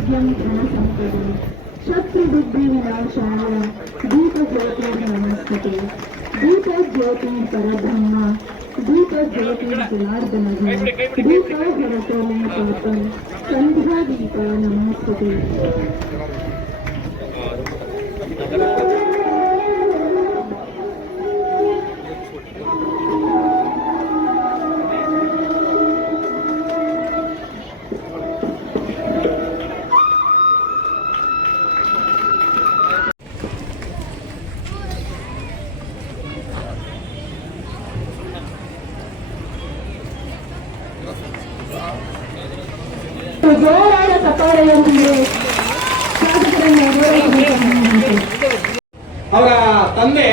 आरोग्यं धनसम्पदं शत्रुबुद्धिविनाशाय दीपज्योतिर्नमस्तुते दीपज्योतिर्परब्रह्म दीपज्योतिर्जनार्दनः दीपहरतो मे पापं सन्ध्यादीप नमस्तुते। ಜೋರಾದ ತಪಾಳೆಯೊಂದಿಗೆ ಅವರ ತಂದೆ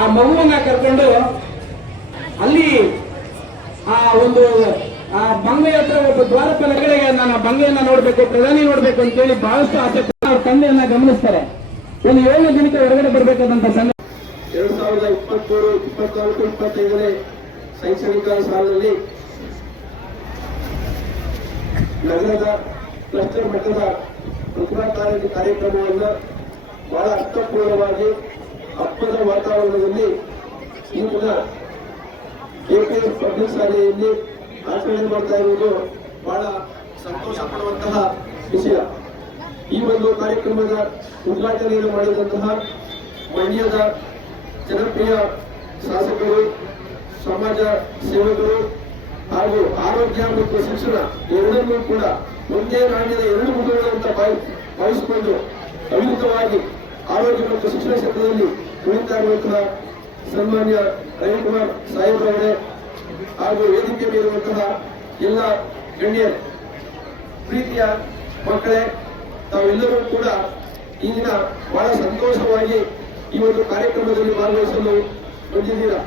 ಆ ಮಗುವನ್ನ ಕರ್ಕೊಂಡು ಅಲ್ಲಿ ಆ ಒಂದು ಆ ಬಂಗೈ ಹತ್ರ ಒಬ್ಬ ದ್ವಾರಪಾಲ ಕಡೆಗೆ ನಾನು ಬಂಗೈಯನ್ನ ನೋಡ್ಬೇಕು, ಪ್ರಧಾನಿ ನೋಡ್ಬೇಕು ಅಂತ ಹೇಳಿ ಬಹಳಷ್ಟು ಆಸೆ ಅವ್ರ ತಂದೆಯನ್ನ ಗಮನಿಸ್ತಾರೆ. ಒಂದು 7ನೇ ದಿನಕ್ಕೆ ಹೊರಗಡೆ ಬರ್ಬೇಕಾದಂತ ಸಂದರ್ಭ 2023-24-25ನೇ ಶೈಕ್ಷಣಿಕ ಸಾಲಿನಲ್ಲಿ ನಗರದ ಕ್ಲಸ್ಟರ್ ಮಟ್ಟದ ಪ್ರತಿಭಾ ಕಾರಂಜಿ ಕಾರ್ಯಕ್ರಮವನ್ನು ಬಹಳ ಅರ್ಥಪೂರ್ಣವಾಗಿ ಹಬ್ಬದ ವಾತಾವರಣದಲ್ಲಿ ಈ ದಿನ ಕೆಪಿಎಸ್ ಪಬ್ಲಿಕ್ ಶಾಲೆಯಲ್ಲಿ ಆಚರಣೆ ಮಾಡ್ತಾ ಇರುವುದು ಬಹಳ ಸಂತೋಷ ಪಡುವಂತಹ ವಿಷಯ. ಈ ಒಂದು ಕಾರ್ಯಕ್ರಮದ ಉದ್ಘಾಟನೆಯನ್ನು ಮಾಡಿದಂತಹ ಮಂಡ್ಯದ ಜನಪ್ರಿಯ ಶಾಸಕರು, ಸಮಾಜ ಸೇವಕರು ಹಾಗೂ ಆರೋಗ್ಯ ಮತ್ತು ಶಿಕ್ಷಣ ಎರಡನ್ನೂ ಕೂಡ ಒಂದೇ ನಾಣ್ಯದ ಎರಡು ಮುಖಗಳಂತ ಭಾವಿಸಿಕೊಂಡು ಅವಿರುದ್ಧವಾಗಿ ಆರೋಗ್ಯ ಮತ್ತು ಶಿಕ್ಷಣ ಕ್ಷೇತ್ರದಲ್ಲಿ ಕುಣಿತಾ ಇರುವಂತಹ ಸನ್ಮಾನ್ಯ ರವಿಕುಮಾರ್ ಸಾಹೇಬ್ರವರೇ ಹಾಗೂ ವೇದಿಕೆ ಮೇಲಿರುವಂತಹ ಎಲ್ಲ ಗಣ್ಯರೇ, ಪ್ರೀತಿಯ ಮಕ್ಕಳೇ, ತಾವೆಲ್ಲರೂ ಕೂಡ ಈ ದಿನ ಬಹಳ ಸಂತೋಷವಾಗಿ ಈ ಒಂದು ಕಾರ್ಯಕ್ರಮದಲ್ಲಿ ಭಾಗವಹಿಸಲು ಬಂದಿದ್ದೀರಾ.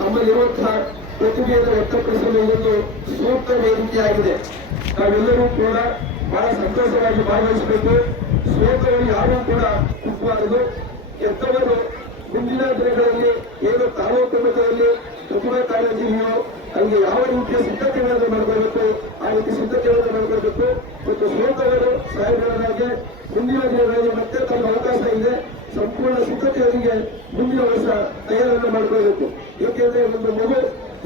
ತಮ್ಮಲ್ಲಿರುವಂತಹ ಪ್ರತಿಭೆಯನ್ನು ವ್ಯಕ್ತಪಡಿಸಲು ಇದೊಂದು ಸೂಕ್ತ ವೇದಿಕೆಯಾಗಿದೆ. ನಾವೆಲ್ಲರೂ ಕೂಡ ಬಹಳ ಸಂತೋಷವಾಗಿ ಭಾಗವಹಿಸಬೇಕು. ಸೋತವರು ಯಾರೂ ಕೂಡ ಕುಗ್ಗಬಾರದು. ಕೆಟ್ಟವರು ಮುಂದಿನ ದಿನಗಳಲ್ಲಿ ಏನು ತಾಲೂಕು ಮಟ್ಟದಲ್ಲಿ ಪ್ರತಿಭಾ ಕಾರಂಜಿಯೋ ಅಲ್ಲಿ ಯಾವ ರೀತಿಯ ಸಿದ್ಧತೆಗಳನ್ನು ಮಾಡಿಕೊಳ್ಬೇಕು ಆ ರೀತಿ ಸಿದ್ಧತೆಗಳನ್ನು ಮಾಡಿಕೊಳ್ಬೇಕು. ಮತ್ತು ಸೋತವರು ಸಾಹೇಬರಾಗೆ ಮುಂದಿನ ದಿನಗಳಲ್ಲಿ ಮತ್ತೆ ತಮ್ಮ ಅವಕಾಶ ಇದೆ. ಸಂಪೂರ್ಣ ಸಿದ್ಧತೆಯೊಂದಿಗೆ ಮುಂದಿನ ವರ್ಷ ತಯಾರನ್ನು ಮಾಡಿಕೊಳ್ಬೇಕು. ಏಕೆಂದ್ರೆ ಒಂದು ಮಗು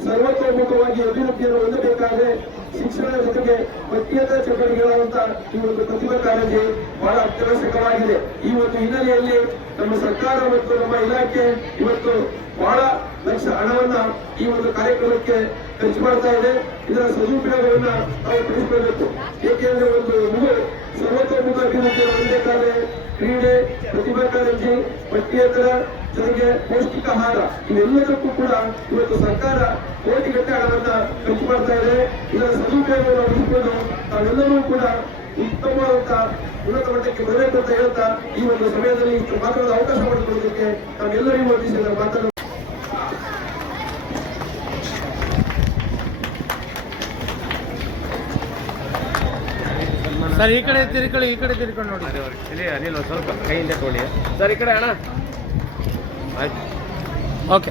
ಸರ್ವತೋಮುಖವಾಗಿ ಅಭಿವೃದ್ಧಿಯನ್ನು ಹೊಂದಬೇಕಾದ್ರೆ ಶಿಕ್ಷಣದ ಜೊತೆಗೆ ಪಠ್ಯೇತರ ಚಟುವಟಿಕೆಗಳಾದಂತಹ ಈ ಒಂದು ಪ್ರತಿಭಾ ಕಾರಂಜಿ ಬಹಳ ಅತ್ಯವಶ್ಯಕವಾಗಿದೆ. ಈ ಒಂದು ಹಿನ್ನೆಲೆಯಲ್ಲಿ ನಮ್ಮ ಸರ್ಕಾರ ಮತ್ತು ನಮ್ಮ ಇಲಾಖೆ ಇವತ್ತು ಬಹಳ ಲಕ್ಷ ಹಣವನ್ನ ಈ ಒಂದು ಕಾರ್ಯಕ್ರಮಕ್ಕೆ ಖರ್ಚು ಮಾಡ್ತಾ ಇದೆ. ಇದರ ಸದುಪಯೋಗವನ್ನ ನಾವು ಪಡಿಸಿಕೊಳ್ಳಬೇಕು. ಏಕೆಂದ್ರೆ ಒಂದು ಮಗು ಸರ್ವತೋಮುಖ ಅಭಿವೃದ್ಧಿಯನ್ನು ಹೊಂದಬೇಕಾದ್ರೆ ಕ್ರೀಡೆ, ಪ್ರತಿಭಾ ಕಾರಂಜಿ, ಪಠ್ಯೇತರ ಜೊತೆಗೆ ಪೌಷ್ಟಿಕ ಆಹಾರ ಇವೆಲ್ಲದಕ್ಕೂ ಕೂಡ ಇವತ್ತು ಸರ್ಕಾರ ಕೋಟಿಗಟ್ಟಲೆ ಹಣವನ್ನ ಖರ್ಚು ಮಾಡ್ತಾ ಇದೆ. ಇದರ ಸದುಪಯೋಗವನ್ನು ಉಳಿಸಿಕೊಂಡು ತಾವೆಲ್ಲರೂ ಕೂಡ ಉತ್ತಮವಾದಂತಹ ಉನ್ನತ ಮಟ್ಟಕ್ಕೆ ಬರಬೇಕು ಅಂತ ಹೇಳ್ತಾ ಈ ಒಂದು ಸಮಯದಲ್ಲಿ ಇಷ್ಟು ಮಾತಾಡೋದು ಅವಕಾಶ ಮಾಡಿಕೊಳ್ಳೋದಕ್ಕೆ ನಾವೆಲ್ಲರಿಗೂ ವಂದಿಸಿದ ಮಾತನ್ನು ಸರ್ ಈ ಕಡೆ ತಿರ್ಕೊಳ್ಳಿ, ಈ ಕಡೆ ತಿರ್ಕೊಂಡು ನೋಡಿ. ಇಲ್ಲಿ ಅನಿಲ್ ಸ್ವಲ್ಪ ಕೈಯಿಂದ ತೊಗೊಳ್ಳಿ ಸರ್. ಈ ಕಡೆ ಅಣ್ಣ. ಆಯ್ತು, ಓಕೆ.